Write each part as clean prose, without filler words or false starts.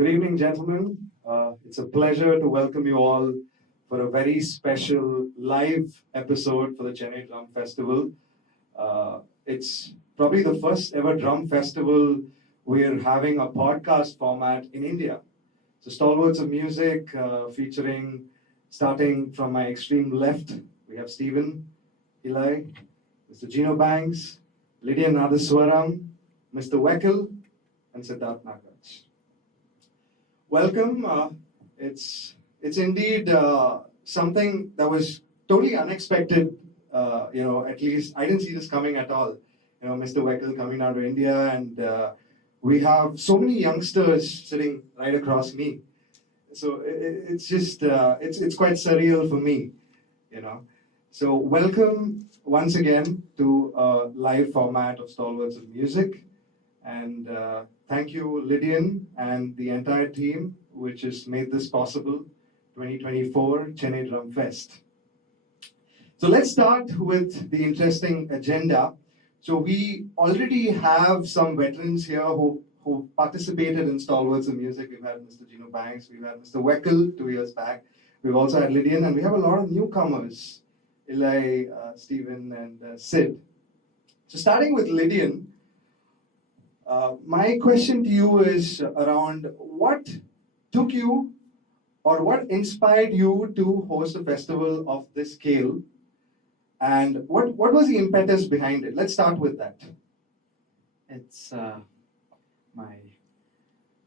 Good evening, gentlemen. It's a pleasure to welcome you all for a very special live episode for the Chennai Drum Festival. It's probably the first ever drum festival we're having a podcast format in India. So, Stalwarts of Music featuring, starting from my extreme left, we have Steven, Ilai, Mr. Gino Banks, Lydian Nadhaswaram, Mr. Weckl, and Siddharth Nagarajan. Welcome. It's indeed something that was totally unexpected. At least I didn't see this coming at all. Mr. Weckl coming down to India, and we have so many youngsters sitting right across me. So it's just it's quite surreal for me. So welcome once again to a live format of Stalwarts of Music. And thank you, Lydian, and the entire team, which has made this possible, 2024 Chennai Drum Fest. So let's start with the interesting agenda. So we already have some veterans here who participated in Stalwarts of Music. We've had Mr. Gino Banks, we've had Mr. Weckl 2 years back. We've also had Lydian, and we have a lot of newcomers, Ilai, Steven, and Sid. So starting with Lydian, my question to you is around what took you or what inspired you to host a festival of this scale, and what was the impetus behind it? Let's start with that. It's my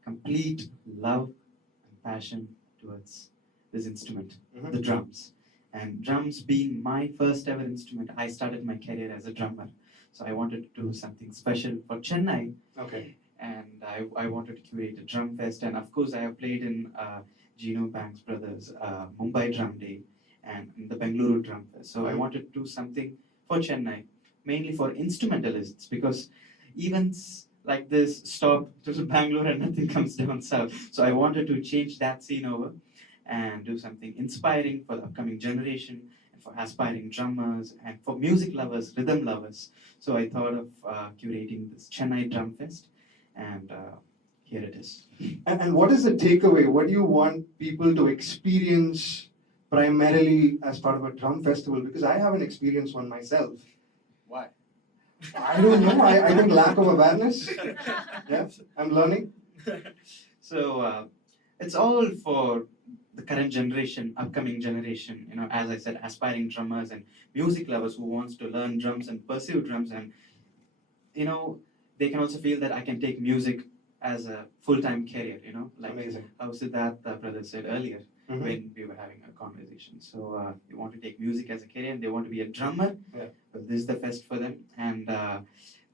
complete love and passion towards this instrument, the drums. And drums being my first ever instrument, I started my career as a drummer. So I wanted to do something special for Chennai. Okay. And I wanted to curate a drum fest. And of course, I have played in Gino Banks Brothers, Mumbai Drum Day, and in the Bengaluru Drum Fest. So I wanted to do something for Chennai, mainly for instrumentalists, because events like this stop to Bangalore and nothing comes down south. So I wanted to change that scene over and do something inspiring for the upcoming generation, for aspiring drummers, and for music lovers, rhythm lovers. So I thought of curating this Chennai Drum Fest, and here it is. And what is the takeaway? What do you want people to experience primarily as part of a drum festival? Because I haven't experienced one myself. Why? I don't know. I think lack of awareness. Yeah, I'm learning. So it's all for the current generation, upcoming generation, as I said, aspiring drummers and music lovers who wants to learn drums and pursue drums. And, they can also feel that I can take music as a full-time career, like Amazing. how Siddharth brother said earlier when we were having a conversation. So they want to take music as a career and they want to be a drummer. Yeah. But this is the fest for them, and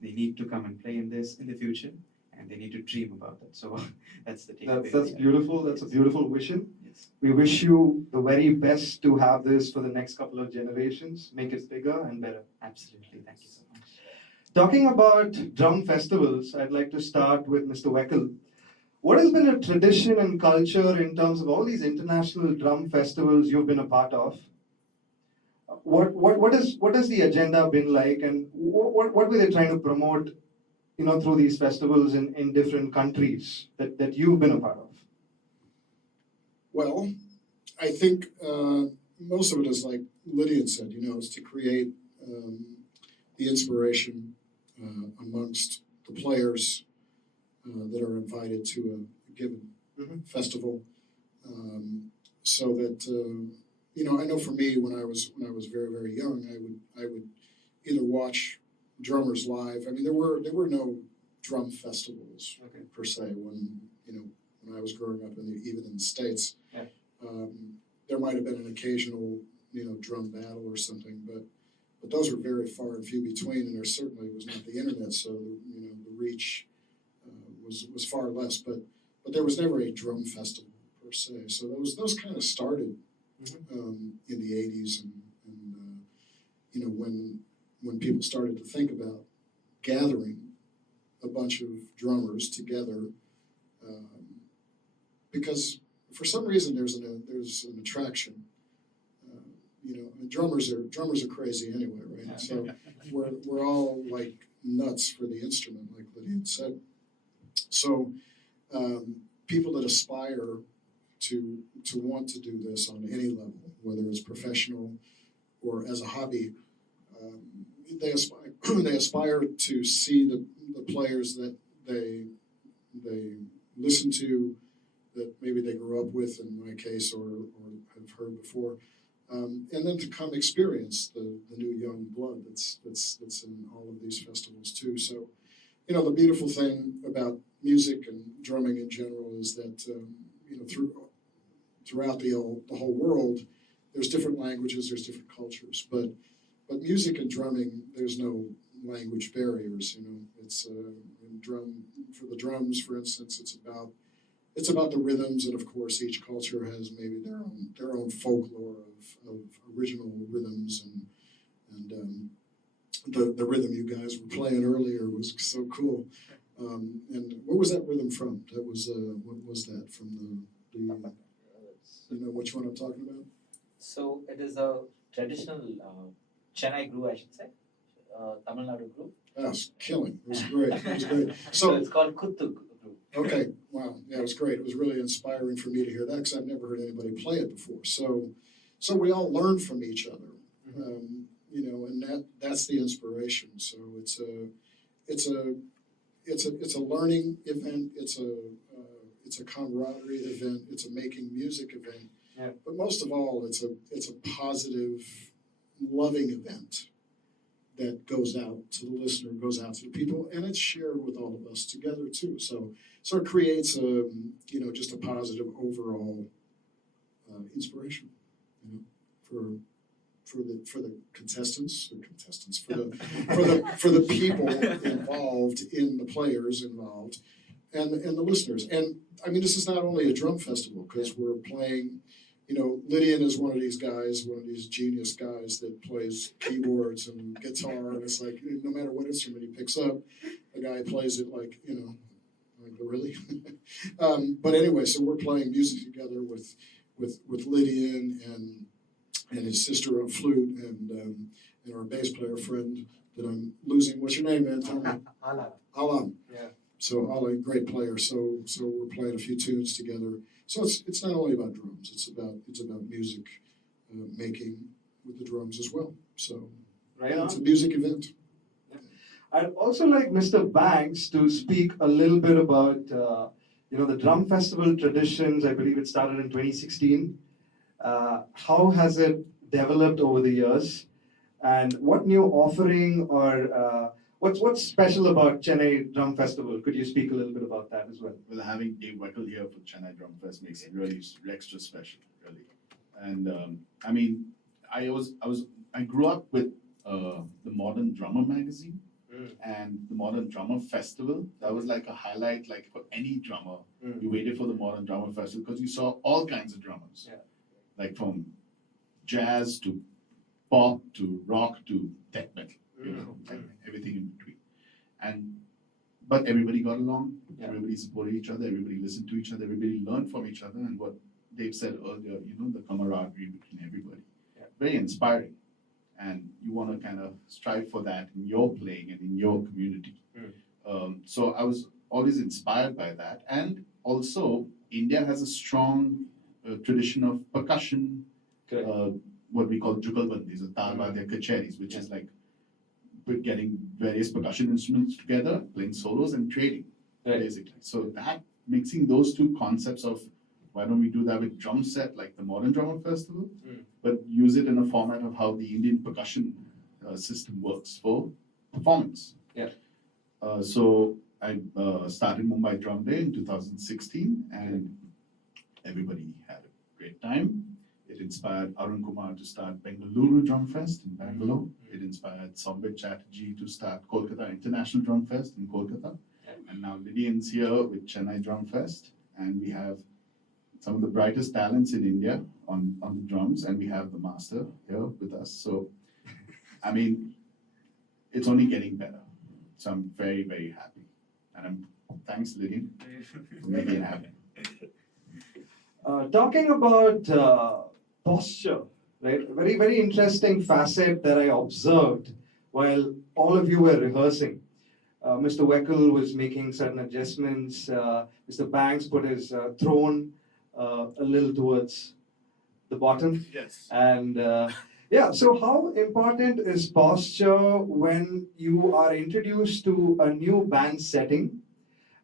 they need to come and play in this in the future, and they need to dream about it. So that's the takeaway. That's beautiful. That's a beautiful vision. Yes. We wish you the very best to have this for the next couple of generations. Make it bigger and better. Absolutely. Thank you so much. Talking about drum festivals, I'd like to start with Mr. Weckl. What has been a tradition and culture in terms of all these international drum festivals you've been a part of? What has the agenda been like, and what were they trying to promote, through these festivals in different countries that you've been a part of? Well, I think most of it is like Lydian said, is to create the inspiration amongst the players that are invited to a given festival, so that I know for me when I was very, very young, I would either watch drummers live. I mean, there were no drum festivals per se when I was growing up even in the States. Yeah. There might have been an occasional drum battle or something, but those were very far and few between, and there certainly was not the internet, so the reach was far less. But there was never a drum festival per se. So those kind of started in the '80s, and when people started to think about gathering a bunch of drummers together, because for some reason there's an attraction. Drummers are crazy anyway, right? So we're all like nuts for the instrument, like Lydian said. So people that aspire to want to do this on any level, whether it's professional or as a hobby, they aspire to see the players that they listen to, that maybe they grew up with, in my case, or have heard before, and then to come experience the new young blood that's in all of these festivals too. So, the beautiful thing about music and drumming in general is that throughout the whole world, there's different languages, there's different cultures, but music and drumming, there's no language barriers. It's for the drums, for instance, it's about the rhythms, and of course each culture has maybe their own folklore of original rhythms, and the rhythm you guys were playing earlier was so cool. And where was that rhythm from? That was what was that from the which one I'm talking about? So it is a traditional Chennai group, I should say, Tamil Nadu group. That's killing. It was great. It was great. So it's called Kuttu group. Okay, wow, yeah, it was great. It was really inspiring for me to hear that because I've never heard anybody play it before. So we all learn from each other, and that's the inspiration. So it's a learning event. It's a camaraderie event. It's a making music event. Yeah. But most of all, it's a positive, loving event that goes out to the listener, goes out to the people, and it's shared with all of us together too. So it creates just a positive overall inspiration, for the contestants, for the people involved, in the players involved, and the listeners. And I mean, this is not only a drum festival because we're playing. Lydian is one of these guys, one of these genius guys that plays keyboards and guitar, and it's like no matter what instrument he picks up, the guy plays it like really. But anyway, so we're playing music together with Lydian and his sister on flute and our bass player friend that I'm losing. What's your name, man? Tell me. Alam. Yeah. So Ilai, great player. So we're playing a few tunes together. So it's not only about drums. It's about music making with the drums as well. So it's a music event. I'd also like Mr. Banks to speak a little bit about the drum festival traditions. I believe it started in 2016. How has it developed over the years, and what new offering or what's special about Chennai Drum Festival? Could you speak a little bit about that as well? Well, having Dave Weckl here for Chennai Drum Fest makes it really extra special, really. And I mean, I grew up with the Modern Drummer magazine and the Modern Drummer Festival. That was like a highlight, like for any drummer. You waited for the Modern Drummer Festival because you saw all kinds of drummers, like from jazz to pop to rock to death metal. Like everything in between. But everybody got along, everybody supported each other, everybody listened to each other, everybody learned from each other, and what Dave said earlier, the camaraderie between everybody. Very inspiring. And you want to kind of strive for that in your playing and in your community. So I was always inspired by that. And also, India has a strong tradition of percussion, what we call jugalbandis, or talwadya kacheris, which is like getting various percussion instruments together, playing solos and trading, basically. So that mixing those two concepts of why don't we do that with drum set like the Modern Drummer Festival, but use it in a format of how the Indian percussion system works for performance. So I started Mumbai Drum Day in 2016, and everybody had a great time. It inspired Arun Kumar to start Bengaluru Drum Fest in Bangalore. It inspired Sombit Chatterjee to start Kolkata International Drum Fest in Kolkata. And now Lydian's here with Chennai Drum Fest. And we have some of the brightest talents in India on the drums. And we have the master here with us. So, I mean, it's only getting better. So I'm very, very happy. And thanks, Lydian, for making it happen. Talking about posture, right? Very, very interesting facet that I observed while all of you were rehearsing. Mr. Weckl was making certain adjustments. Mr. Banks put his throne a little towards the bottom. Yes. And yeah, so how important is posture when you are introduced to a new band setting?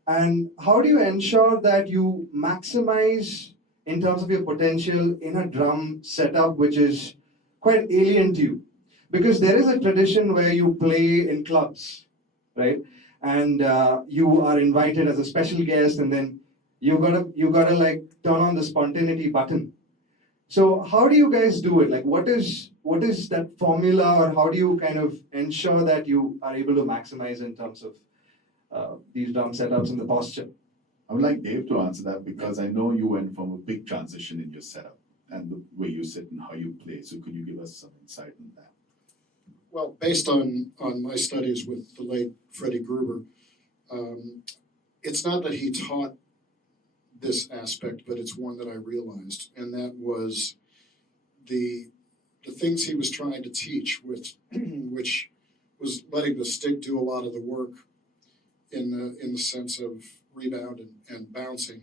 And how do you ensure that you maximize in terms of your potential in a drum setup which is quite alien to you? Because there is a tradition where you play in clubs, right? And you are invited as a special guest, and then you gotta like turn on the spontaneity button. So how do you guys do it? Like, what is that formula, or how do you kind of ensure that you are able to maximize in terms of these drum setups and the posture? I would like Dave to answer that because I know you went from a big transition in your setup and the way you sit and how you play. So could you give us some insight on that? Well, based on my studies with the late Freddie Gruber, it's not that he taught this aspect, but it's one that I realized, and that was the things he was trying to teach, which was letting the stick do a lot of the work in the sense of rebound and bouncing,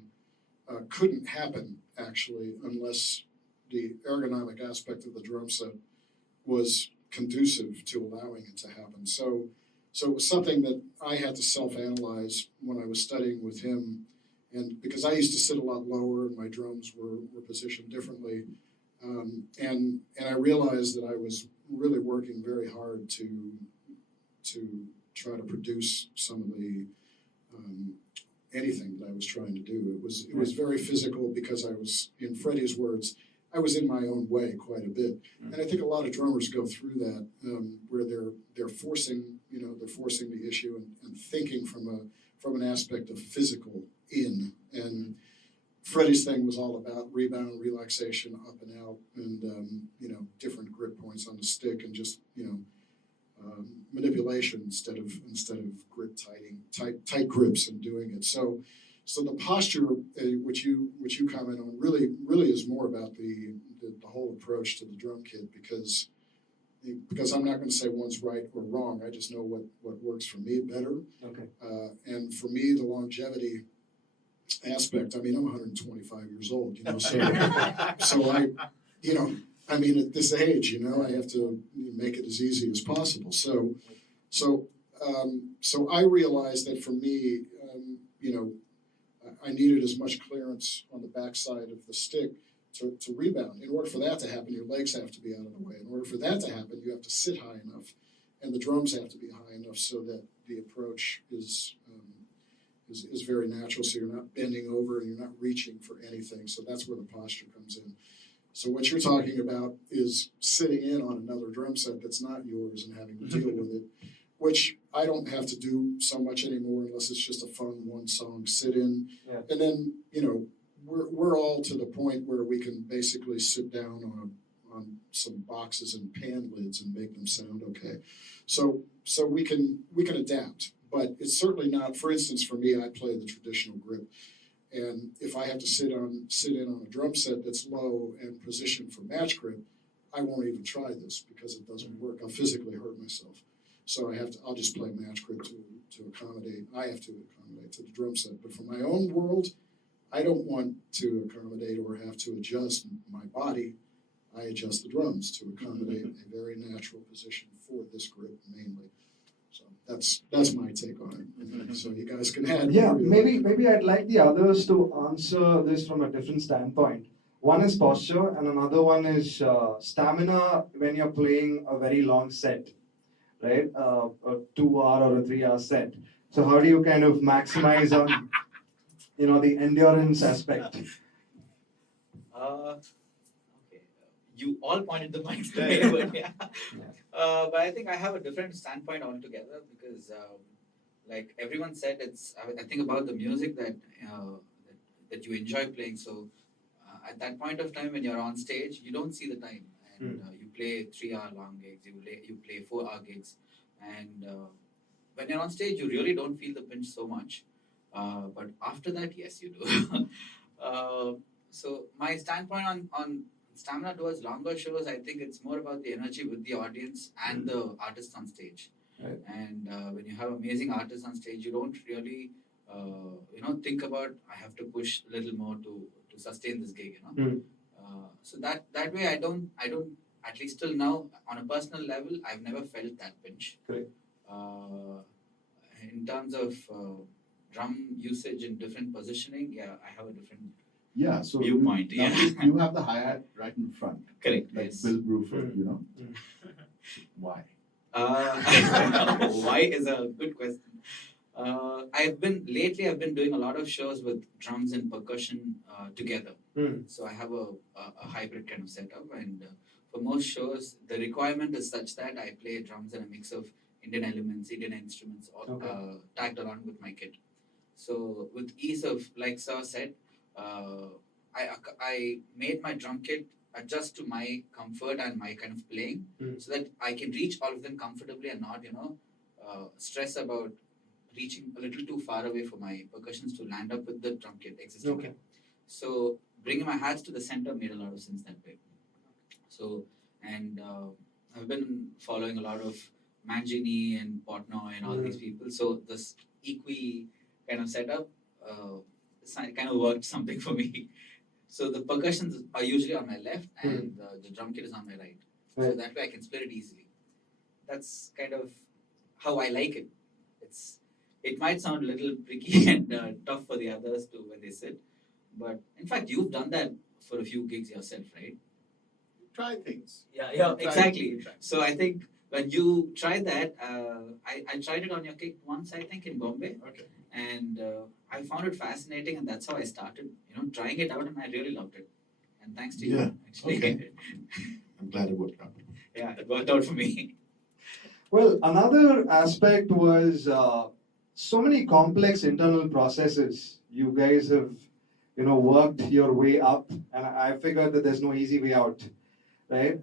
couldn't happen actually unless the ergonomic aspect of the drum set was conducive to allowing it to happen. So it was something that I had to self-analyze when I was studying with him, and because I used to sit a lot lower and my drums were positioned differently, and I realized that I was really working very hard to try to produce some of the anything that I was trying to do. It was very physical because I was, in Freddie's words, I was in my own way quite a bit, and I think a lot of drummers go through that where they're forcing the issue and thinking from an aspect of physical in, and Freddie's thing was all about rebound, relaxation, up and out, and different grip points on the stick, and just manipulation instead of grip tight grips and doing it. So the posture, which you comment on, really is more about the whole approach to the drum kit, because I'm not going to say one's right or wrong. I just know what works for me better. Okay. And for me, the longevity aspect. I mean, I'm 125 years old. So at this age, I have to make it as easy as possible. So I realized that for me, I needed as much clearance on the backside of the stick to rebound. In order for that to happen, your legs have to be out of the way. In order for that to happen, you have to sit high enough, and the drums have to be high enough so that the approach is very natural. So you're not bending over and you're not reaching for anything. So that's where the posture comes in. So what you're talking about is sitting in on another drum set that's not yours and having to deal with it, which I don't have to do so much anymore unless it's just a fun one song sit in. Yeah. And then, we're all to the point where we can basically sit down on some boxes and pan lids and make them sound okay. So we can adapt, but it's certainly not, for instance, for me, I play the traditional grip. And if I have to sit in on a drum set that's low and positioned for match grip, I won't even try this because it doesn't work. I'll physically hurt myself. So I'll just play match grip to accommodate. I have to accommodate to the drum set. But for my own world, I don't want to accommodate or have to adjust my body. I adjust the drums to accommodate a very natural position for this grip mainly. So that's my take on it. So you guys can add. Yeah, maybe I'd like the others to answer this from a different standpoint. One is posture, and another one is stamina when you're playing a very long set, right? A 2-hour or a 3-hour set. So how do you kind of maximize on, the endurance aspect? Okay. You all pointed the mics to me, but yeah. But I think I have a different standpoint altogether because, like everyone said, I think about the music that you enjoy playing. So at that point of time when you're on stage, you don't see the time, and you play 3-hour long gigs, you play 4-hour gigs, and when you're on stage, you really don't feel the pinch so much. But after that, yes, you do. So my standpoint on stamina towards longer shows, I think it's more about the energy with the audience and the artist on stage. Right. And when you have amazing artists on stage, you don't really think about I have to push a little more to sustain this gig. So that way I don't at least till now on a personal level I've never felt that pinch. Correct. In terms of drum usage in different positioning, yeah, I have a different Yeah, so viewpoint. now Yeah, you have the hi-hat right in front, correct. like Yes. Bill Bruford, Mm. Why? Why is a good question. I've been doing a lot of shows with drums and percussion together. Mm. So I have a hybrid kind of setup, and for most shows, the requirement is such that I play drums and a mix of Indian elements, Indian instruments, Okay. tagged along with my kit. So with ease of, like Sir said, I made my drum kit adjust to my comfort and my kind of playing, so that I can reach all of them comfortably and not stress about reaching a little too far away for my percussions to land up with the drum kit existing. Okay. Kit. So bringing my hats to the center made a lot of sense that way. So and I've been following a lot of Mangini and Portnoy and all these people. So this equi kind of setup kind of worked something for me. So the percussions are usually on my left and the drum kit is on my right. So Right. that way I can split it easily. That's kind of how I like it. It might sound a little tricky and tough for the others too when they sit, but in fact you've done that for a few gigs yourself, right? Try things. Yeah, exactly. So I think when you tried that, I tried it on your kick once, I think, in Bombay, Okay. and I found it fascinating, and that's how I started, trying it out, and I really loved it. And thanks to Yeah, you, actually. okay. I'm glad it worked out. Yeah, it worked out for me. Well, another aspect was so many complex internal processes. You guys have, worked your way up, and I figured that there's no easy way out, right?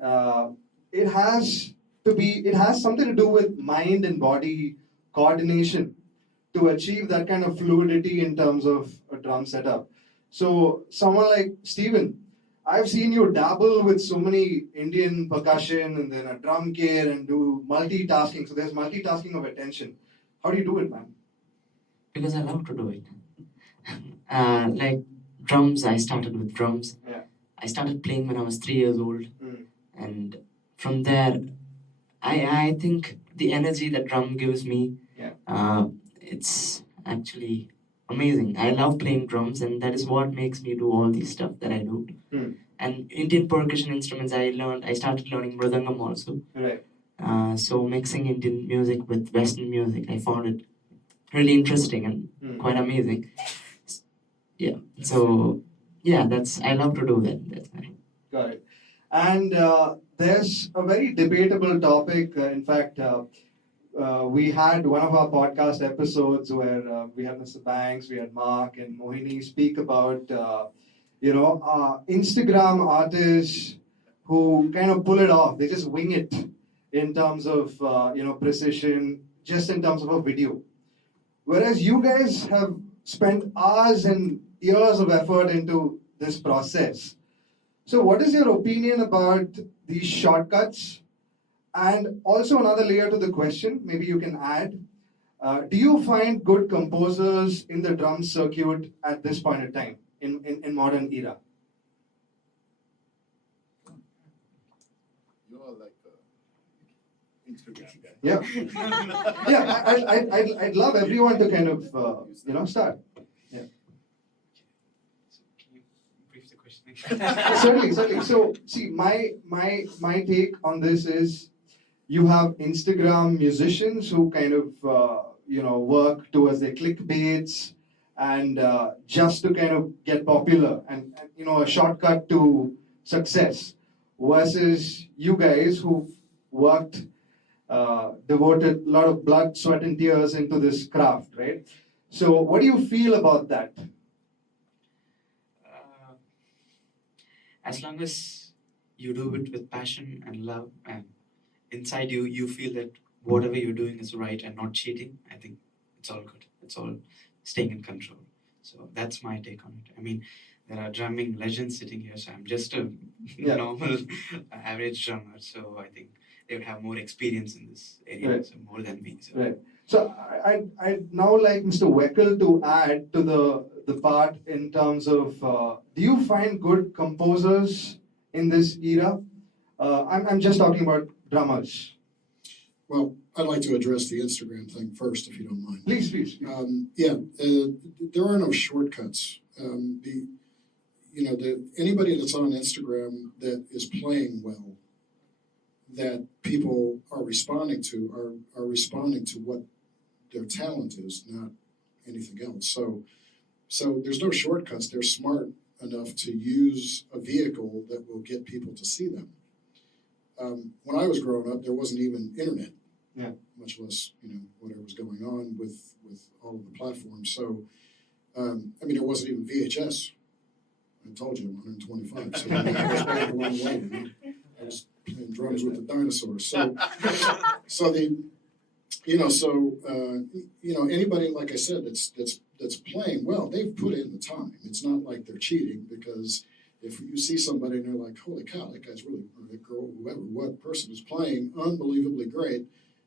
It has it has something to do with mind and body coordination to achieve that kind of fluidity in terms of a drum setup. So, someone like Steven, I've seen you dabble with so many Indian percussion and then a drum kit and do multitasking. So, there's multitasking of attention. How do you do it, man? Because I love to do it. Like drums, I started with drums. Yeah. I started playing when I was 3 years old. Mm. And from there, I think the energy that drum gives me, it's actually amazing. I love playing drums, and that is what makes me do all these stuff that I do. Mm. And Indian percussion instruments, I started learning mridangam also. Right. So mixing Indian music with Western music, I found it really interesting and quite amazing. Yeah. So yeah, I love to do that. That's right. Got it. And there's a very debatable topic. In fact, we had one of our podcast episodes where we had Mr. Banks, we had Mark and Mohini speak about, Instagram artists who kind of pull it off. They just wing it in terms of, precision, just in terms of a video. Whereas you guys have spent hours and years of effort into this process. So what is your opinion about these shortcuts? And also another layer to the question, maybe you can add, do you find good composers in the drum circuit at this point in time, in modern era? You're like an Instagram guy. Yeah. Yeah, I'd love everyone to kind of, start. Yeah. Can you brief the question? Certainly. So, see, my take on this is, you have Instagram musicians who kind of, work towards their clickbaits and just to kind of get popular and a shortcut to success, versus you guys who've worked, devoted a lot of blood, sweat, and tears into this craft, right? So, what do you feel about that? As long as you do it with passion and love, and inside you feel that whatever you're doing is right and not cheating, I think it's all good. It's all staying in control. So that's my take on it. I mean, there are drumming legends sitting here, so I'm just a Yeah. normal, average drummer. So I think they would have more experience in this area, Right. so more than me. So. Right. So I'd now like Mr. Weckl to add to the part in terms of, do you find good composers in this era? I'm just talking about drummers. Well, I'd like to address the Instagram thing first, if you don't mind. Please. There are no shortcuts. Anybody that's on Instagram that is playing well, that people are responding to, are responding to what their talent is, not anything else. So there's no shortcuts. They're smart enough to use a vehicle that will get people to see them. When I was growing up, there wasn't even internet. Yeah. Much less, whatever was going on with all of the platforms. So, there wasn't even VHS. I told you, I'm 125, so I was going a long way. I was playing drums with the dinosaurs. So anybody, like I said, that's playing well, they've put in the time. It's not like they're cheating, because if you see somebody and they're like, holy cow, that guy's really, or that girl, whoever, what person is playing unbelievably great,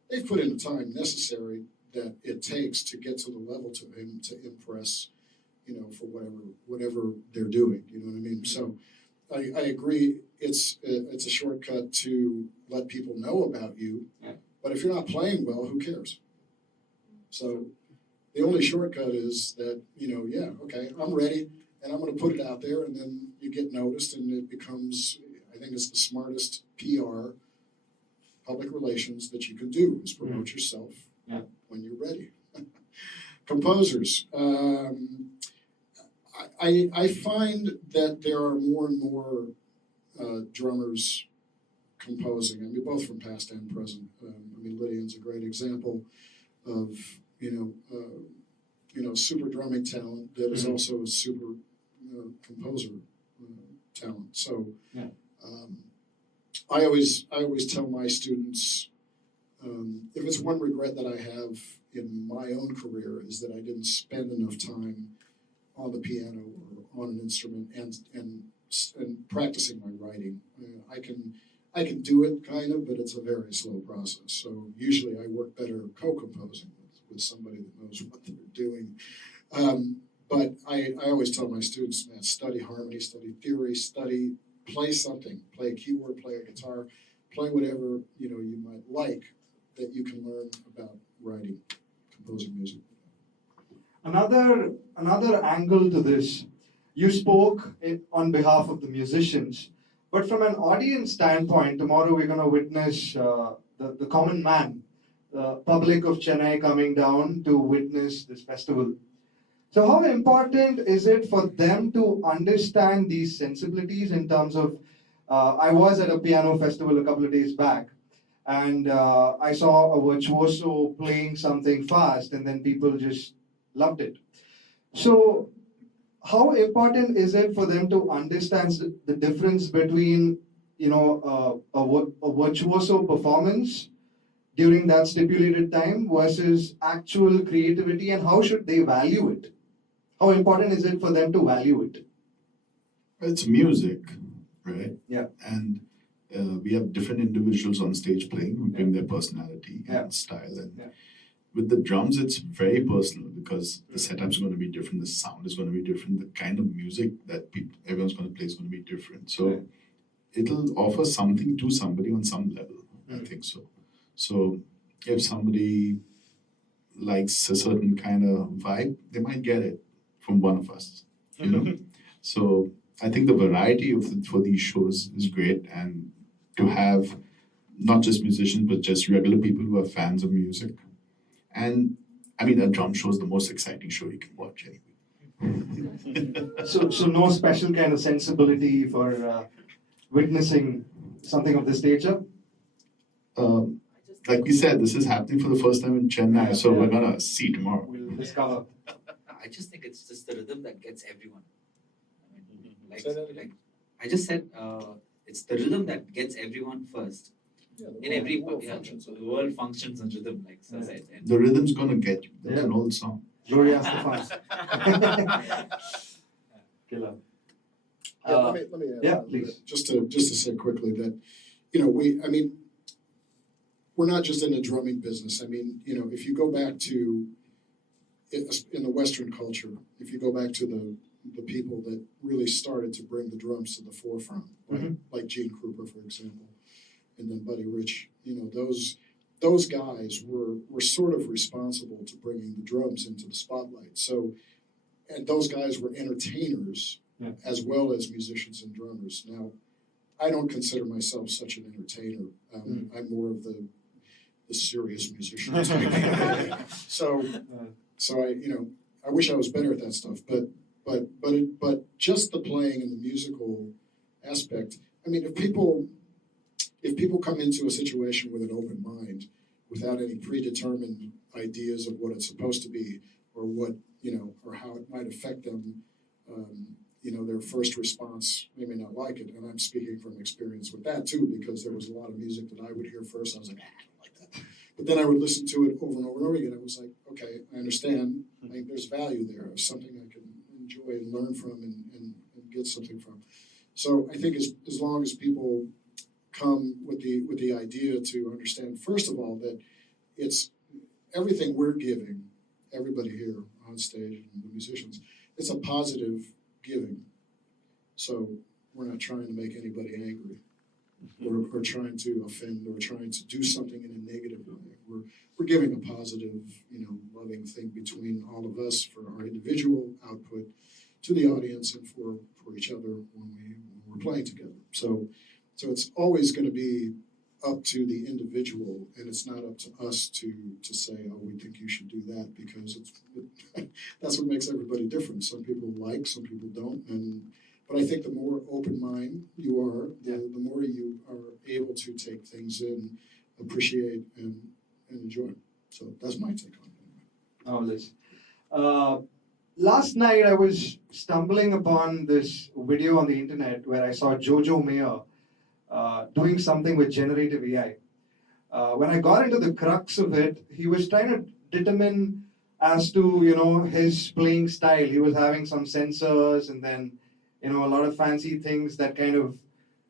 they've put in the time necessary that it takes to get to the level to impress, for whatever they're doing. You know what I mean? So I agree. It's a shortcut to let people know about you. Yeah. But if you're not playing well, who cares? So the only shortcut is that, okay, I'm ready, and I'm going to put it out there, and then you get noticed, and it becomes, I think it's the smartest PR, public relations, that you can do, is promote yourself when you're ready. Composers. I find that there are more and more drummers composing. Both from past and present. Lydian's a great example of, super drumming talent that is also a super composer talent. So I always tell my students, if it's one regret that I have in my own career, is that I didn't spend enough time on the piano or on an instrument and practicing my writing. I can do it kind of, but it's a very slow process. So usually I work better co-composing with somebody that knows what they're doing. But I always tell my students, man, study harmony, study theory, play something, play a keyboard, play a guitar, play whatever you might like that you can learn about writing, composing music. Another angle to this, you spoke on behalf of the musicians, but from an audience standpoint, tomorrow we're going to witness the common man, the public of Chennai coming down to witness this festival. So how important is it for them to understand these sensibilities in terms of, I was at a piano festival a couple of days back, and I saw a virtuoso playing something fast, and then people just loved it. So how important is it for them to understand the difference between, a virtuoso performance during that stipulated time versus actual creativity, and how should they value it? How important is it for them to value it? It's music, right? Yeah. And we have different individuals on stage playing who bring their personality and style. And with the drums, it's very personal, because the setup's going to be different, the sound is going to be different, the kind of music that everyone's going to play is going to be different. So it'll offer something to somebody on some level. I think so. So if somebody likes a certain kind of vibe, they might get it from one of us, So I think the variety for these shows is great, and to have not just musicians, but just regular people who are fans of music. And a drum show is the most exciting show you can watch anyway. So no special kind of sensibility for witnessing something of this nature? Like we said, this is happening for the first time in Chennai, so we're gonna see tomorrow. We'll discover. I just think it's just the rhythm that gets everyone. I just said, it's the rhythm that gets everyone first. The world functions on rhythm, like so said. The rhythm's gonna get you. That's an old song. Gloria Estefan. Killer. Let me add please. just to say quickly that, we're not just in the drumming business. I mean, you know, if you go back to in the Western culture, if you go back to the people that really started to bring the drums to the forefront, like Gene Krupa, for example, and then Buddy Rich, you know, those guys were sort of responsible to bringing the drums into the spotlight. So, and those guys were entertainers as well as musicians and drummers. Now, I don't consider myself such an entertainer. I'm more of the serious musician. So I, you know, I wish I was better at that stuff. But just the playing and the musical aspect. I mean, if people come into a situation with an open mind, without any predetermined ideas of what it's supposed to be, or what, you know, or how it might affect them, you know, their first response, they may not like it. And I'm speaking from experience with that too, because there was a lot of music that I would hear first. I was like, I don't like that. But then I would listen to it over and over and over again. I was like, okay, I understand. I think there's value there. There's something I can enjoy and learn from and get something from. So I think as long as people come with the idea to understand, first of all, that it's everything we're giving, everybody here on stage and the musicians, it's a positive giving. So we're not trying to make anybody angry or trying to offend or trying to do something in a negative way. We're giving a positive, you know, loving thing between all of us for our individual output to the audience and for each other when we're playing together. So it's always going to be up to the individual, and it's not up to us to say, oh, we think you should do that, because that's what makes everybody different. Some people like, some people don't, but I think the more open mind you are, the more you are able to take things in, appreciate, and enjoy. So that's my take on it. Last night I was stumbling upon this video on the internet where I saw Jojo Mayer doing something with generative AI. When I got into the crux of it, he was trying to determine as to, you know, his playing style. He was having some sensors and then, you know, a lot of fancy things that kind of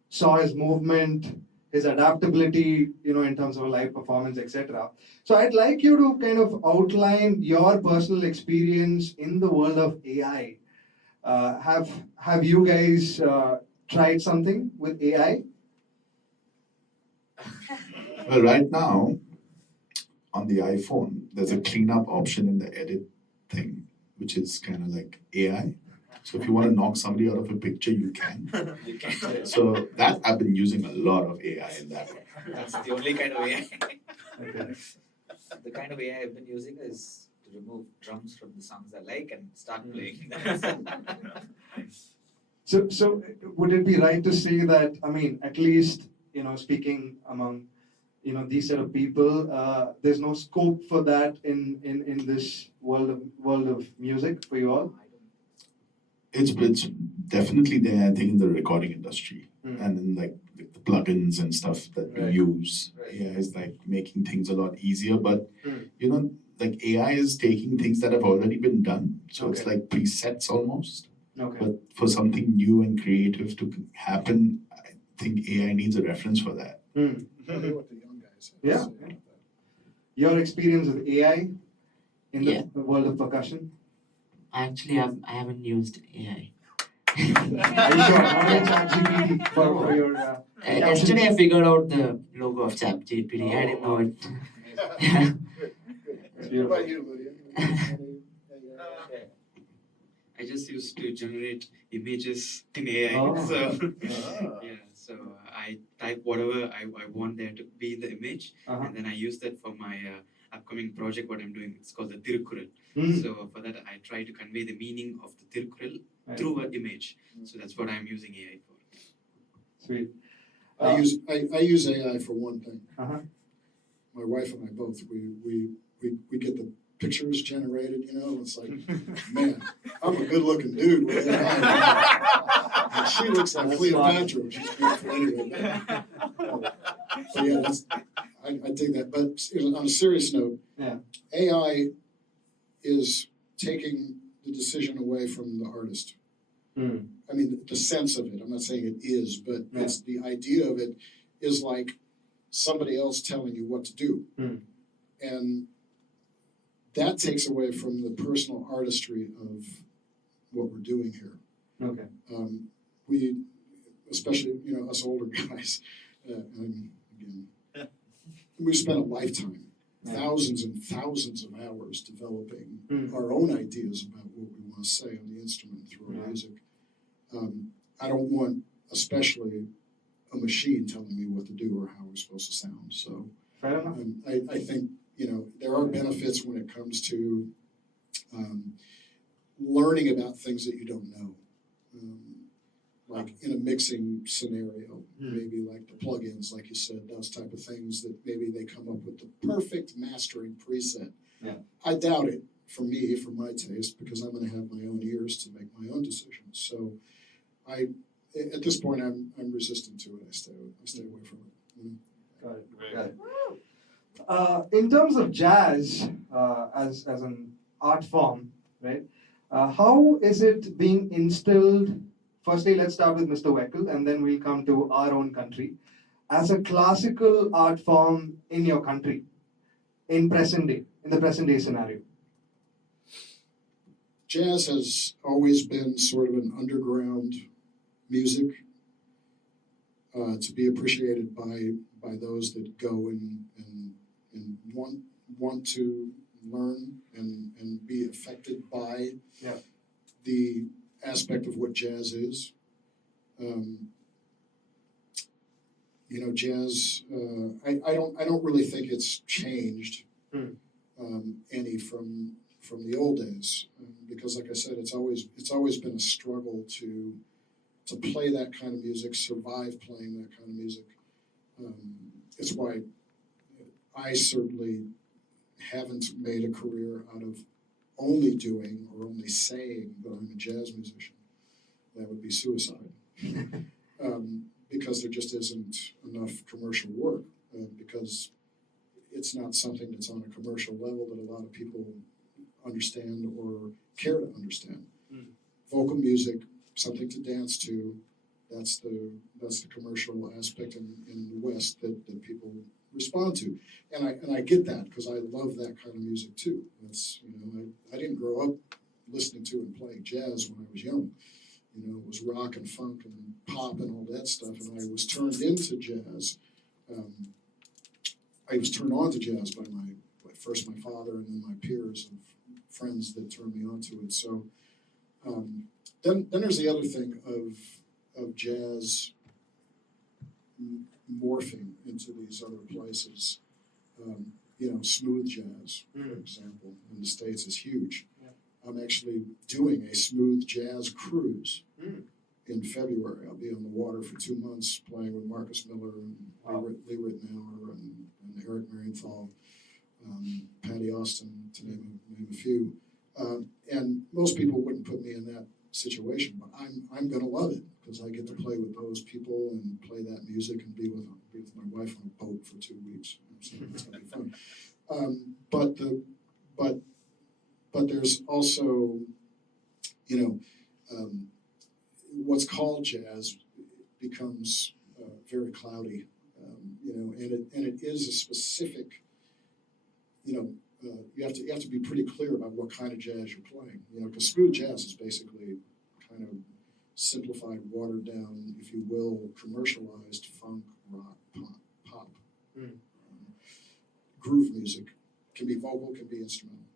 saw his movement, his adaptability, you know, in terms of live performance, etc. So I'd like you to kind of outline your personal experience in the world of AI. Have you guys tried something with AI? Well, right now, on the iPhone, there's a cleanup option in the edit thing, which is kind of like AI. So if you want to knock somebody out of a picture, you can. So that I've been using a lot of AI in that way. That's the only kind of AI. The kind of AI I've been using is to remove drums from the songs I like and start playing them. So would it be right to say that, I mean, at least, you know, speaking among, you know, these set of people, there's no scope for that in this world of music for you all? It's definitely there, I think, in the recording industry. And then like the plugins and stuff that we use. AI is like making things a lot easier, but you know, like AI is taking things that have already been done. So it's like presets almost. But for something new and creative to happen, I think AI needs a reference for that. What the young guys have to say about that. Your experience with AI in the world of percussion? Actually, I haven't used AI. Are you sure? Not in ChatGPT for your... Yesterday I figured out the logo of ChatGPT. I didn't know it. What about you, Lydian? I just used to generate images in AI. So I type whatever I want there to be in the image, and then I use that for my upcoming project. What I'm doing, it's called the Tirukkural. So for that, I try to convey the meaning of the Tirukkural through an image. So that's what I'm using AI for. Sweet. I use AI for one thing. My wife and I both, we get the pictures generated, you know, it's like, man, I'm a good looking dude with AI. And she looks like Cleopatra. She's beautiful anyway. But yeah, I dig that. But on a serious note, AI is taking the decision away from the artist. I mean, the sense of it, I'm not saying it is, but it's the idea of it is like somebody else telling you what to do. And that takes away from the personal artistry of what we're doing here. Okay. We, especially, us older guys, again, we've spent a lifetime, thousands and thousands of hours developing our own ideas about what we want to say on the instrument through our music. I don't want, especially, a machine telling me what to do or how we're supposed to sound. So Fair enough. I think, there are benefits when it comes to learning about things that you don't know. Like in a mixing scenario, maybe like the plugins, like you said, those type of things that maybe they come up with the perfect mastering preset. Yeah. I doubt it for me, for my taste, because I'm going to have my own ears to make my own decisions. So at this point, I'm resistant to it. I stay away from it. Got it. Got it. In terms of jazz as an art form, right? How is it being instilled? Firstly, let's start with Mr. Weckl, and then we'll come to our own country. As a classical art form in your country, in the present day scenario. Jazz has always been sort of an underground music to be appreciated by those that go and want to learn and be affected by the aspect of what jazz is. Jazz. I don't really think it's changed any from the old days, because, like I said, it's always been a struggle to play that kind of music, survive playing that kind of music. It's why I certainly haven't made a career out of only doing or only saying that I'm a jazz musician. That would be suicide. Because there just isn't enough commercial work, because it's not something that's on a commercial level that a lot of people understand or care to understand. Vocal music, something to dance to, that's the commercial aspect in the West that people respond to, and I get that, because I love that kind of music too. That's I didn't grow up listening to and playing jazz when I was young. It was rock and funk and pop and all that stuff, and I was turned into jazz. I was turned on to jazz by first my father and then my peers and friends that turned me on to it. So then there's the other thing of jazz morphing into these other places. Smooth jazz, for example, in the States is huge. I'm actually doing a smooth jazz cruise in February. I'll be on the water for 2 months playing with Marcus Miller and Lee Ritenour and Eric Marienthal, Patty Austin, to name a few. And most people wouldn't put me in that situation, but I'm going to love it, because I get to play with those people and play that music and be with my wife on a boat for 2 weeks. So it's going to be fun. But there's also, what's called jazz becomes very cloudy, and it is a specific, you have to be pretty clear about what kind of jazz you're playing, because smooth jazz is basically kind of simplified, watered down, if you will, commercialized funk, rock, pop. Groove music can be vocal, can be instrumental.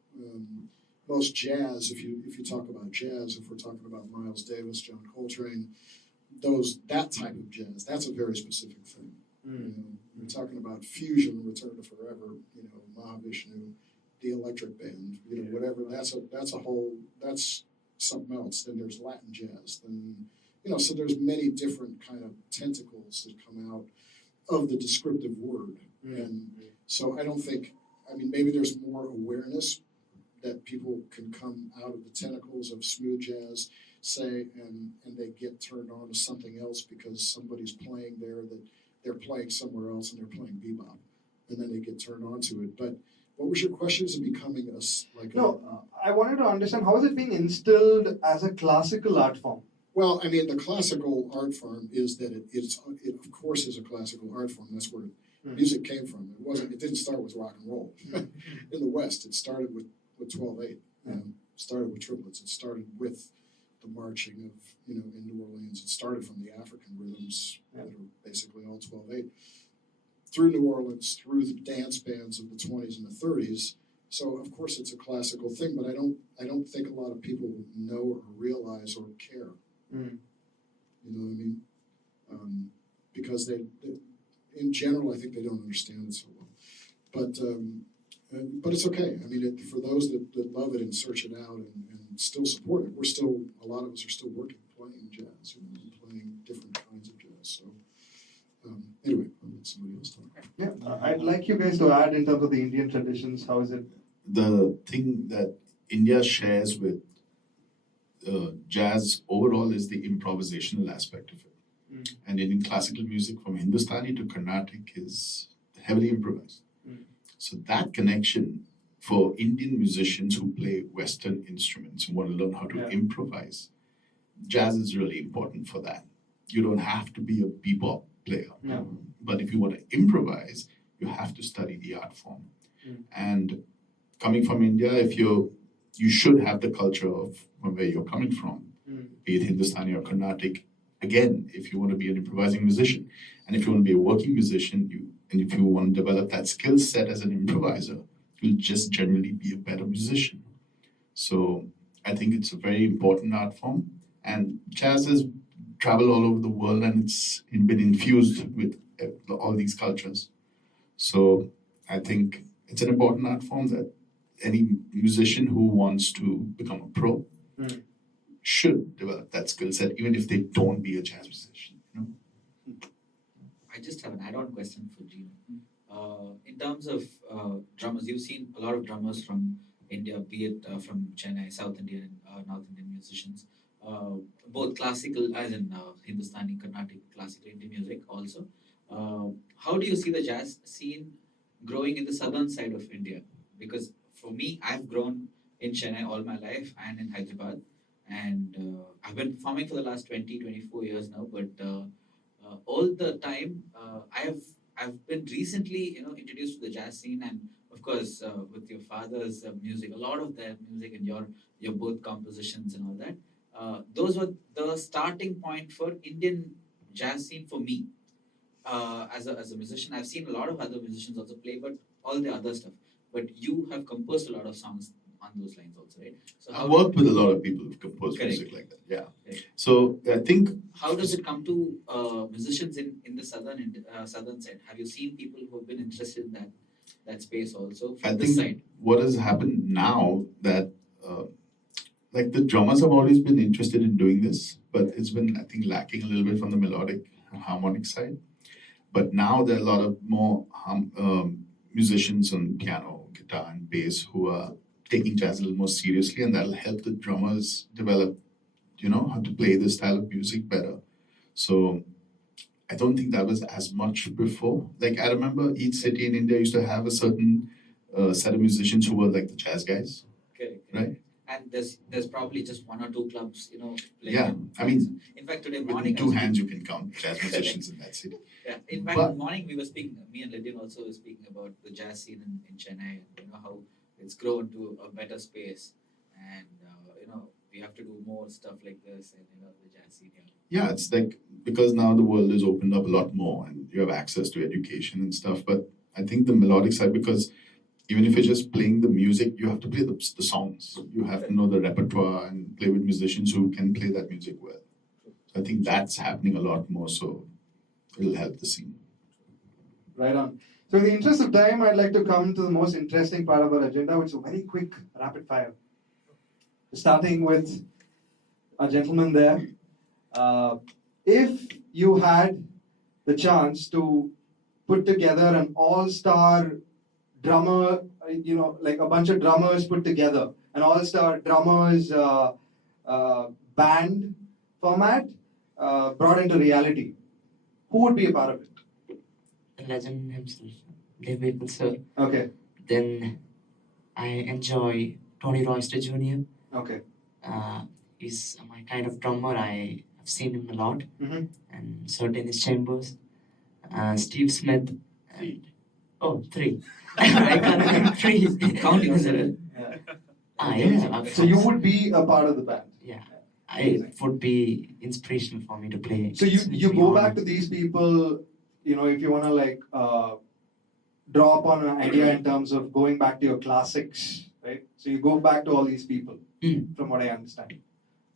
Most jazz, if you talk about jazz, if we're talking about Miles Davis, John Coltrane, that type of jazz, that's a very specific thing. We're talking about fusion, Return to Forever, Mahavishnu, the Electric Band, whatever. That's something else. Then there's Latin jazz. Then so there's many different kind of tentacles that come out of the descriptive word, and so I don't think. Maybe there's more awareness that people can come out of the tentacles of smooth jazz, say, and they get turned on to something else because somebody's playing there that they're playing somewhere else and they're playing bebop, and then they get turned on to it. But what was your question? Is it becoming I wanted to understand, how is it being instilled as a classical art form? Well, the classical art form is that it of course is a classical art form. That's where music came from. It didn't start with rock and roll. In the West, it started with 12/8. Started with triplets. It started with the marching of, in New Orleans. It started from the African rhythms that are basically all 12/8. Through New Orleans, through the dance bands of the 20s and the 30s. So of course it's a classical thing, but I don't think a lot of people know or realize or care. You know what I mean? Because they, in general, I think they don't understand it so well. But it's okay. I mean, for those that love it and search it out and still support it, a lot of us are still working, playing jazz, playing different kinds of jazz. So anyway, I'll let somebody else talk. Yeah, I'd like you guys to add in terms of the Indian traditions. How is it? The thing that India shares with jazz overall is the improvisational aspect of it. And in classical music, from Hindustani to Carnatic, is heavily improvised. So that connection for Indian musicians who play Western instruments and want to learn how to improvise, jazz is really important for that. You don't have to be a bebop player. But if you want to improvise, you have to study the art form. And coming from India, you should have the culture of where you're coming from, be it Hindustani or Carnatic. Again, if you want to be an improvising musician, and if you want to be a working musician, and if you want to develop that skill set as an improviser, you'll just generally be a better musician. So I think it's a very important art form, and jazz has traveled all over the world, and it's been infused with all these cultures. So I think it's an important art form that any musician who wants to become a pro should develop that skill set, even if they don't be a jazz musician. I just have an add-on question for Gino. In terms of drummers, you've seen a lot of drummers from India, be it from Chennai, South Indian and North Indian musicians, both classical, as in Hindustani, Carnatic, classical Indian music also. How do you see the jazz scene growing in the southern side of India? Because for me, I've grown in Chennai all my life and in Hyderabad. And I've been performing for the last 24 years now, but all the time I've been recently introduced to the jazz scene, and of course with your father's music, a lot of their music and your both compositions and all that, those were the starting point for Indian jazz scene for me. As a musician, I've seen a lot of other musicians also play, but all the other stuff. But you have composed a lot of songs on those lines also, right? So I worked with a lot of people who've composed music like that. Yeah. Correct. So I think, how does it come to musicians in the southern side? Have you seen people who have been interested in that space also from this side? What has happened now that like the drummers have always been interested in doing this, but it's been, I think, lacking a little bit from the melodic and harmonic side. But now there are a lot of more musicians on piano, guitar, and bass who are taking jazz a little more seriously, and that'll help the drummers develop, how to play this style of music better. So I don't think that was as much before. Like I remember each city in India used to have a certain set of musicians who were like the jazz guys. Correct. Right? And there's probably just one or two clubs, playing. Yeah, I mean, in fact, today morning, with 2 hands you can count jazz musicians in that city. Yeah, in fact, in the morning we were speaking. Me and Lydian also were speaking about the jazz scene in Chennai, and how it's grown to a better space, and we have to do more stuff like this, and the jazz scene here. Yeah, it's like because now the world is opened up a lot more, and you have access to education and stuff. But I think the melodic side, because even if you're just playing the music, you have to play the songs. You have to know the repertoire and play with musicians who can play that music well. So I think that's happening a lot more, so it'll help the scene. Right on. So in the interest of time, I'd like to come to the most interesting part of our agenda, which is a very quick rapid fire. Starting with our gentleman there. If you had the chance to put together an all-star drummer, like a bunch of drummers put together, an all-star drummers band format brought into reality, who would be a part of it? The legend himself, Weckl sir. Okay. Then I enjoy Tony Royster Jr. Okay. He's my kind of drummer. I have seen him a lot, and certain his chambers. Steve Smith, Oh, 3. I can't think 3. Count yourself. Yeah. So you would be a part of the band. Yeah. It would be inspirational for me to play. So you go back to these people, if you want to like draw upon an idea in terms of going back to your classics, right? So you go back to all these people, from what I understand.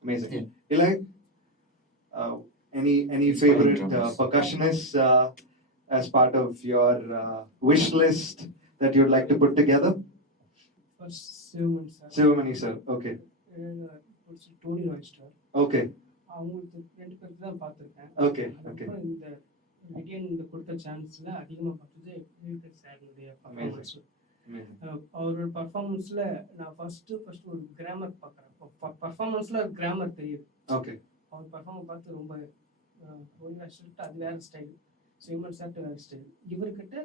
Amazing. Yeah. Ilai, any favorite percussionists as part of your wish list that you'd like to put together? First, Sivaman sir. Sivamani sir, okay. Tony Royster. Okay. அவங்களுக்கு 2 பேருக்கு தான் பார்த்துருக்கேன். Okay. அதுக்கப்புறம் இந்த லிடியன் இந்த கொடுத்த சான்ஸ்ல அதிகமாக பார்த்தது வீரர் சாருடைய பர்ஃபார்மன்ஸ். அவரோட பர்ஃபார்மன்ஸ்ல நான் ஃபர்ஸ்ட் ஒரு கிராமர் பார்க்குறேன். பர்ஃபார்மன்ஸ்ல ஒரு கிராமர் தெரியுது. ஓகே. அவர் பர்ஃபார்மன்ஸ் பார்த்து ரொம்ப டோனி ராய்ஸ்டர் அது வேற ஸ்டைல், சிவமன் சார்ட்டு வேற ஸ்டைல். இவர்கிட்ட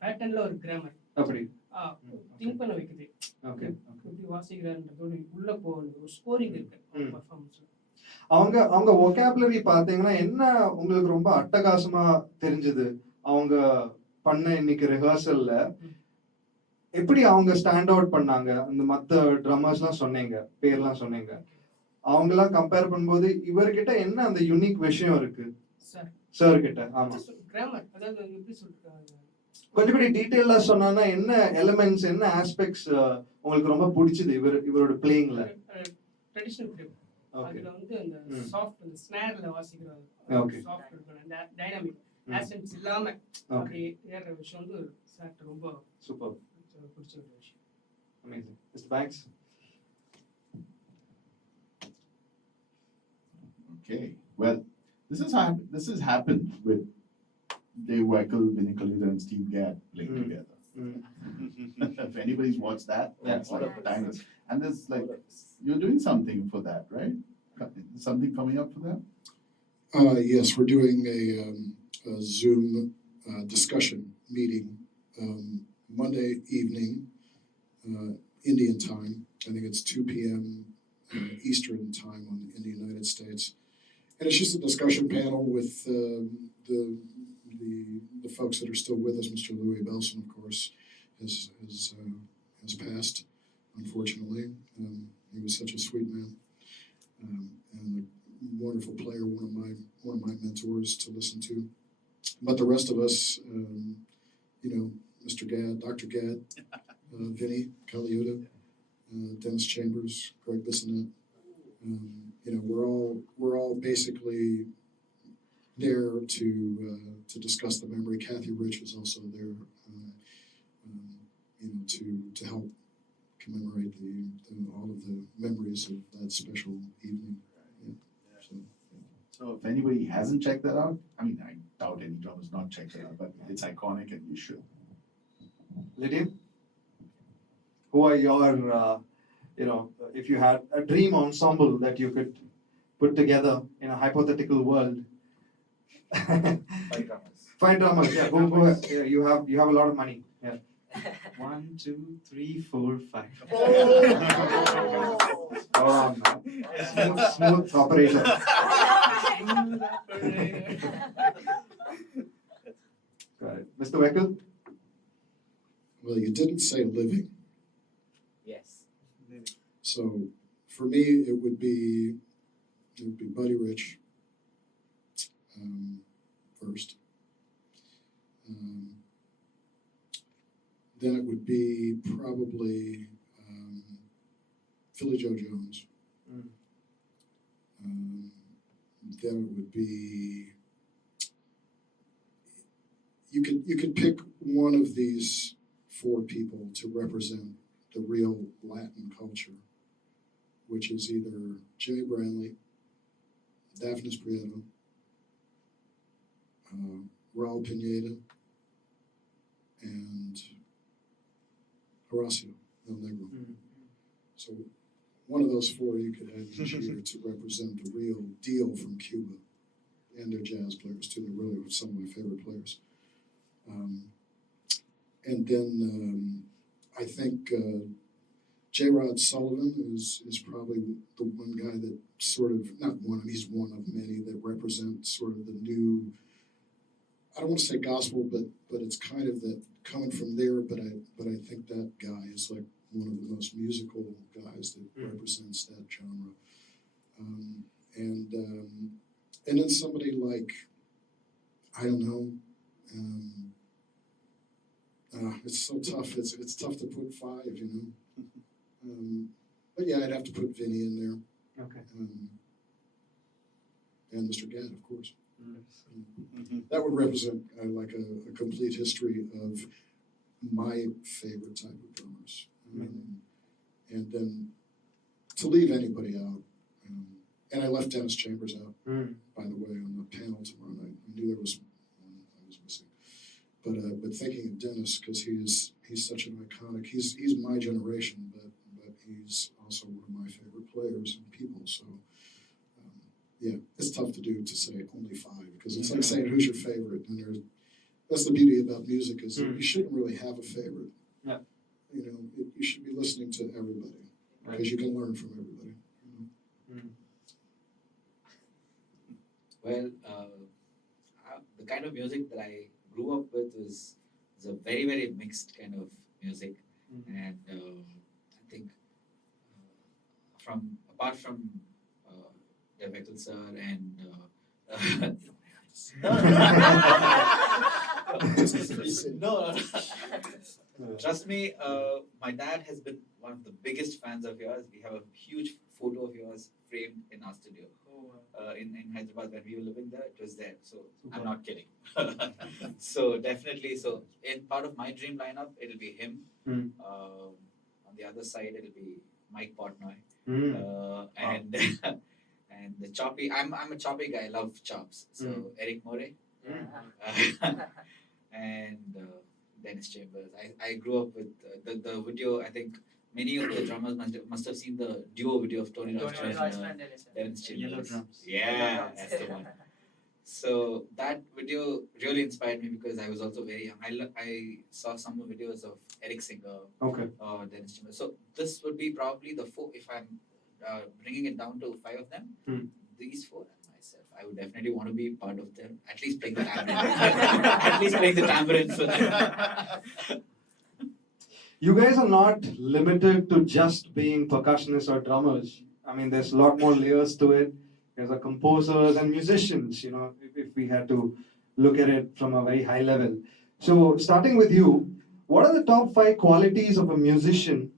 பேட்டர்ன்ல ஒரு கிராமர் அப்படி திங்க் பண்ண வைக்குது. ஓகே. எப்படி வாசிக்கிறான்றதோட உள்ள போகணும், ஒரு ஸ்கோரிங் இருக்கு பர்ஃபார்மன்ஸ்ல. அவங்க vocabulary பாத்தீங்கன்னா என்ன உங்களுக்கு ரொம்ப அட்டகாசமா தெரிஞ்சது? அவங்க பண்ண இன்னைக்கு ரிஹர்சல்ல எப்படி அவங்க ஸ்டாண்ட் அவுட் பண்ணாங்க? அந்த மத்த ட்ரம்மர்ஸ்லாம் சொன்னீங்க, பேர்லாம் சொன்னீங்க. அவங்கெல்லாம் கம்பேர் பண்ணும்போது இவர்கிட்ட என்ன அந்த யூனிக் விஷயம் இருக்கு? சார் கிட்ட. ஆமா. கிராமர் அதாவது எப்படி சொல்றாங்க, கொஞ்சம் கூட டீடைலா சொன்னா என்ன எலிமெண்ட்ஸ், என்ன ஆஸ்பெக்ட்ஸ் உங்களுக்கு ரொம்ப பிடிச்சது இவரோட பிளேயிங்ல? Traditional grip. ஓகே. அதுல வந்து அந்த சாஃப்ட், அந்த ஸ்னேர்ல வாசிக்கிறது சாஃப்ட் இருக்கும், அந்த டைனமிக் ஆசென்ஸ் இல்லாம அப்படி ஏற விஷயம் வந்து சார் ரொம்ப சூப்பர் பிடிச்ச ஒரு விஷயம். Amazing. Mister banks. Okay. Well, this has happened with Dave Weckl, Vinny Colaiuta, and Steve Gadd playing together. If anybody's watched that, that's like timeless. And there's like, you're doing something for that, right? Something coming up for that? Yes, we're doing a Zoom discussion meeting Monday evening, Indian time. I think it's 2 p.m. Eastern time in the United States. And it's just a discussion panel with the folks that are still with us. Mr. Louis Belson, of course, has passed, unfortunately. He was such a sweet man and a wonderful player, one of my mentors to listen to. But the rest of us, Mr. Gadd, Dr. Gadd, Vinny Colaiuta, Dennis Chambers, Greg Bissonette. We're all basically there to discuss the memory. Kathy Rich is also there, to help commemorate all of the memories of that special evening. Yeah. So if anybody hasn't checked that out, I mean, I doubt any drummer's not checked it out, but it's iconic and you should. Lydian, who are your if you had a dream ensemble that you could put together in a hypothetical world? 5 drummers. 5 drummers. Yeah, you have a lot of money. Yeah. 1, 2, 3, 4, 5. Hold on, man. Smooth operation. Got it. Mr. Weckl? Well, you didn't say living. Yes. So for me, it would be Buddy Rich first. Then it would be probably Philly Joe Jones. Then it would be you could pick one of these 4 people to represent the real Latin culture, which is either Jimmy Brantley, Daphnis Prieto, Raul Pineda, and Horacio El Negro. So one of those 4 you could have each year to represent the real deal from Cuba, and their jazz players too. They're really some of my favorite players. And then I think J. Rod Sullivan is probably the one guy that sort of, not one, he's one of many that represent sort of the new I don't want to say gospel, but it's kind of that coming from there. But I think that guy is like one of the most musical guys that represents that genre. And then somebody like, I don't know. It's so tough. It's tough to put five, you know. But yeah, I'd have to put Vinny in there. Okay. And Mr. Gadd, of course. That would represent like a complete history of my favorite type of drummers. And then to leave anybody out, and I left Dennis Chambers out, by the way, on the panel tomorrow night. I knew there was one I was missing. But thinking of Dennis, because he's such an iconic, he's my generation, but he's also one of my favorite players and people. So yeah, it's tough to say only five, because it's like saying who's your favorite, and that's the beauty about music is that you shouldn't really have a favorite. Yeah. You know, you should be listening to everybody because you can learn from everybody. Well, the kind of music that I grew up with was a very, very mixed kind of music. And I think apart from the Weckl sir and no. Trust me, my dad has been one of the biggest fans of yours. We have a huge photo of yours framed in our studio. In Hyderabad, when we were living there, it was there. So I'm not kidding. So definitely, in part of my dream lineup, it'll be him. On the other side, it'll be Mike Portnoy. And and the choppy. I'm a choppy guy. I love chops. So Eric Morey. And Dennis Chambers. I grew up with the video. I think many of the drummers must have seen the duo video of Tony Royston and Dennis Chambers. Yellow drums. Yeah, that's the one. So that video really inspired me because I was also very young. I saw some videos of Eric Singer or Dennis Chambers. So this would be probably the four. If I'm bringing it down to five of them, these four and myself, I would definitely want to be part of them. At least playing the tambourine. At least playing the tambourine for them. You guys are not limited to just being percussionists or drummers. I mean, there's a lot more layers to it. There's a composers and musicians, you know, if we had to look at it from a very high level. So, starting with you, what are the top 5 qualities of a musician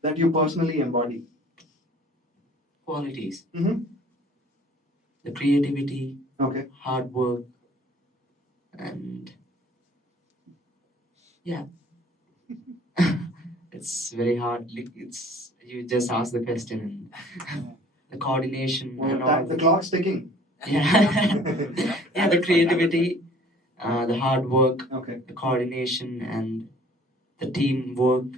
that you personally embody? Qualities. The creativity, hard work, and yeah. It's very hard. You just ask the question and the coordination and all. The clock's ticking. Yeah. Yeah, the creativity, the hard work, the coordination, and the teamwork,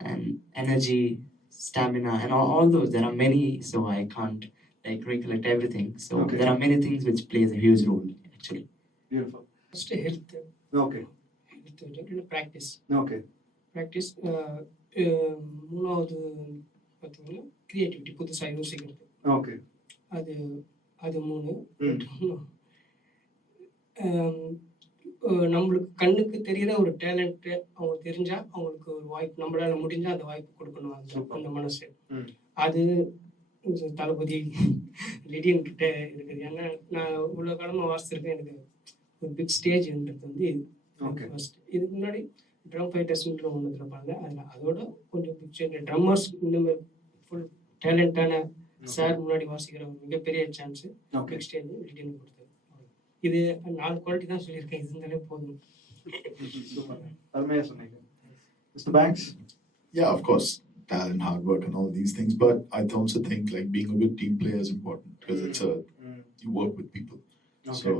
and energy, stamina, and all those. There are many, so I can't recollect everything. So there are many things which plays a huge role actually. Beautiful. First, health. Okay. Health, practice. Okay. Practice. மூணாவது பார்த்தீங்கன்னா creativity புதுசாக யோசிக்கிறது. Okay. அது மூணு. நம்மளுக்கு கண்ணுக்கு தெரிகிற ஒரு டேலண்ட்டு அவங்க தெரிஞ்சால் அவங்களுக்கு ஒரு வாய்ப்பு, நம்மளால முடிஞ்சால் அந்த வாய்ப்பு கொடுக்கணும். அந்த மனசு அது தளபதி லிடியன் கிட்ட இருக்குது. ஏன்னா நான் இவ்வளோ காலமாக வாசிச்சிருக்கேன். எனக்கு ஒரு பிக் ஸ்டேஜ்ன்றது வந்து ஃபர்ஸ்ட். இதுக்கு முன்னாடி ட்ரம் ஃபைட்டர்ஸ்ன்ற ஒன்று இருப்பாங்க. அதோட கொஞ்சம் பிக்சர் ட்ரம்மர்ஸ் இந்த மாதிரி ஃபுல் டேலண்டான சார் முன்னாடி வாசிக்கிற ஒரு மிகப்பெரிய சான்ஸு பிக் ஸ்டேஜ் லிடியன் கொடுத்தது. இது 4 குவாலிட்டி தான் சொல்லியிருக்கேன். இது இருந்தாலே போதும். அருமையாக சொன்னீங்க. Mr. Banks? Yeah, of course, talent, hard work, and all these things. But I also think like being a good team player is important because it's you work with people. So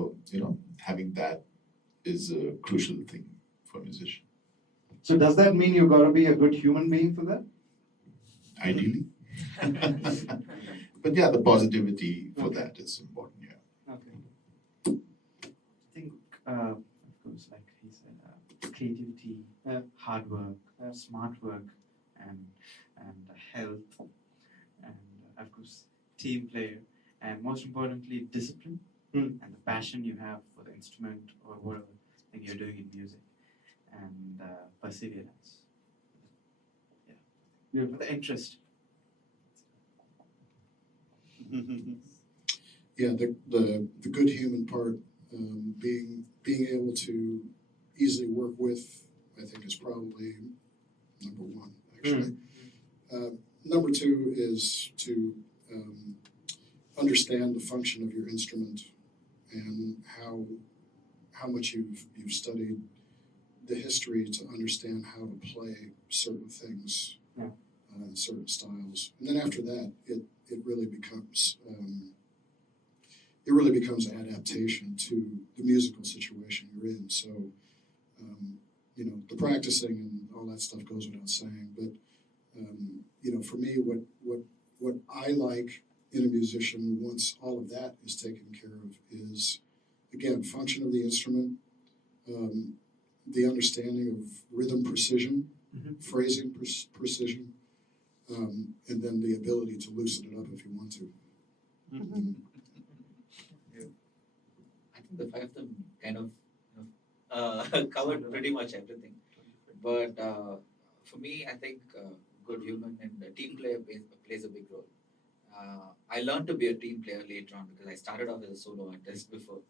having that is a crucial thing for a musician. So does that mean you got to be a good human being for that? Ideally. But yeah, the positivity for that is important. Yeah. Okay. I think, of course, like he said, creativity, hard work, smart work, and health, and of course, team player, and most importantly, discipline. and the passion you have for the instrument or whatever thing you're doing in music, and perseverance. Yeah, for the interest. Yeah, the good human part, being able to easily work with, I think, is probably number one, actually. Number two is to understand the function of your instrument and how much you've studied the history to understand how to play certain things, certain styles, and then after that, it really becomes adaptation to the musical situation you're in. So, the practicing and all that stuff goes without saying. But for me, what I like in a musician, once all of that is taken care of, is again function of the instrument, the understanding of rhythm precision, phrasing precision, and then the ability to loosen it up if you want to. I think the five of them kind of covered pretty much everything. But for me, I think good human and team player plays a big role. I learned to be a team player later on because I started off as a solo artist before.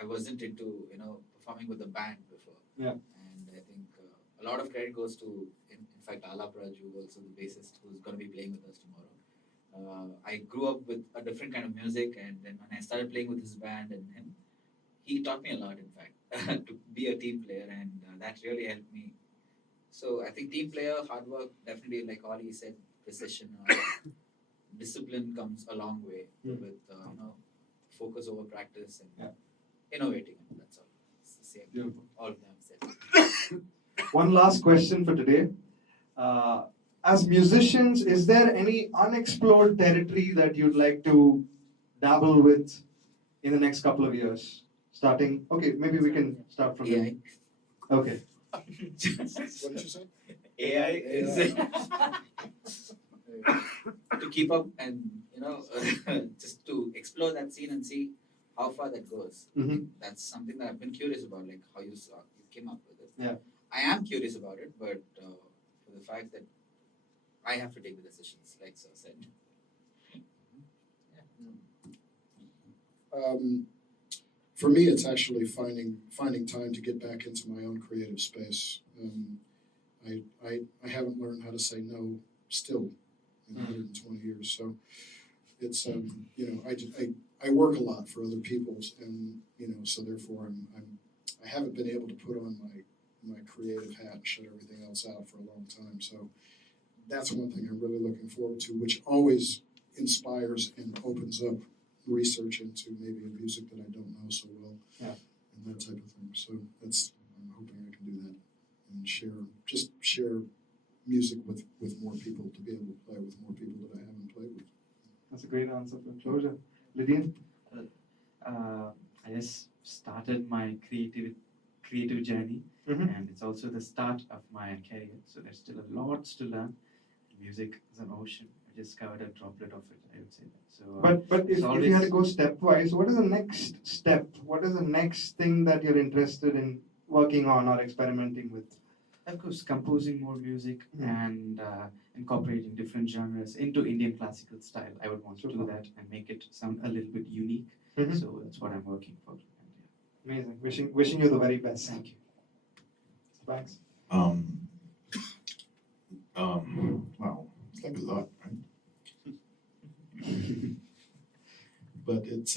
I wasn't into performing with a band before. Yeah. And I think a lot of credit goes to in fact Alapraj, who also the bassist who's going to be playing with us tomorrow. I grew up with a different kind of music, and then when I started playing with his band and him, he taught me a lot, in fact, to be a team player, and that really helped me. So I think team player, hard work, definitely, like Ollie said, precision, discipline comes a long way with focus over practice and innovating. That's all. It's the same. Beautiful. All of them said. One last question for today. As musicians, is there any unexplored territory that you'd like to dabble with in the next couple of years? Starting, okay, maybe we can start from AI. there. Okay. What did you say? AI is to keep up and just to explore that scene and see how far that goes. That's something that I've been curious about, like how you came up with it. Yeah. I am curious about it, but for the fact that I have to take the decisions, like Sir said. For me, it's actually finding time to get back into my own creative space. I haven't learned how to say no still in 120 years. So it's I work a lot for other people, and so therefore I haven't been able to put on my creative hat and shut everything else out for a long time. So that's one thing I'm really looking forward to, which always inspires and opens up research into maybe a music that I don't know so well, and that type of thing. So I'm hoping I can do that and share music with more people, to be able to play with more people that I haven't played with. That's a great answer for closure. Lydian? I just started my creative journey, and it's also the start of my career. So there's still a lot to learn. Music is an ocean. I just covered a droplet of it, I would say that. So, But if you had to go stepwise, what is the next step? What is the next thing that you're interested in working on or experimenting with? Of course, composing more music and incorporating different genres into Indian classical style. I would want to do that and make it sound a little bit unique. So that's what I'm working for. Amazing. Wishing you the very best. Thank you. Thanks. Wow, it's like a lot, right? But it's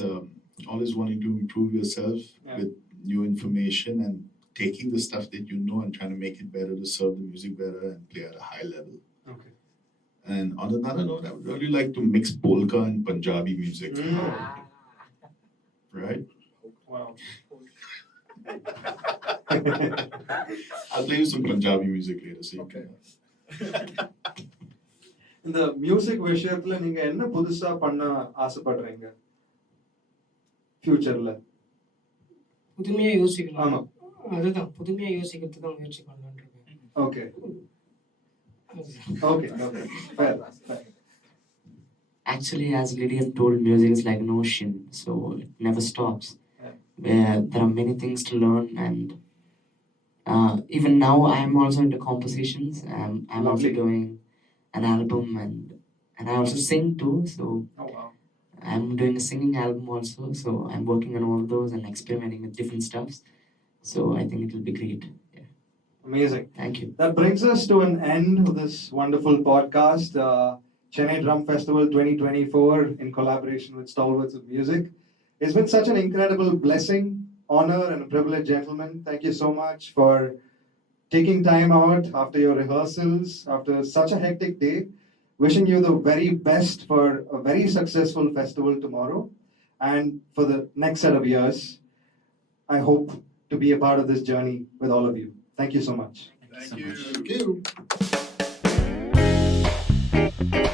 always wanting to improve yourself with new information and taking the stuff that you know and trying to make it better, to serve the music better and play at a high level. Okay. And on another note, I would really like to mix polka and Punjabi music. Right? Wow. I'll play you some Punjabi music later. So Okay. இந்த music விஷயத்துல நீங்க என்ன புதுசா பண்ண ஆசைப்படுறீங்க ஃபியூச்சர்ல? புதுமையா யோசிக்கலாம். ஆமா. அதுதான் புதுமையா யோசிக்கிறதுக்கு தான் முயற்சி பண்ணலாம்னு இருக்கேன். Okay. Okay. Fair. Actually, as Lydian told, music is like an ocean, so it never stops. There are many things to learn, and even now I'm also into compositions. I'm also Lovely. doing an album, and I also sing too. So Oh wow. I'm doing a singing album also. So I'm working on all those and experimenting with different stuffs. So I think it will be great. Yeah. Amazing. Thank you. That brings us to an end of this wonderful podcast, Chennai Drum Festival 2024 in collaboration with Stalwarts of Music. It's been such an incredible blessing, honor, and a privilege, gentlemen. Thank you so much for taking time out after your rehearsals, after such a hectic day. Wishing you the very best for a very successful festival tomorrow and for the next set of years. I hope to be a part of this journey with all of you. Thank you so much. Thank you. Thank you.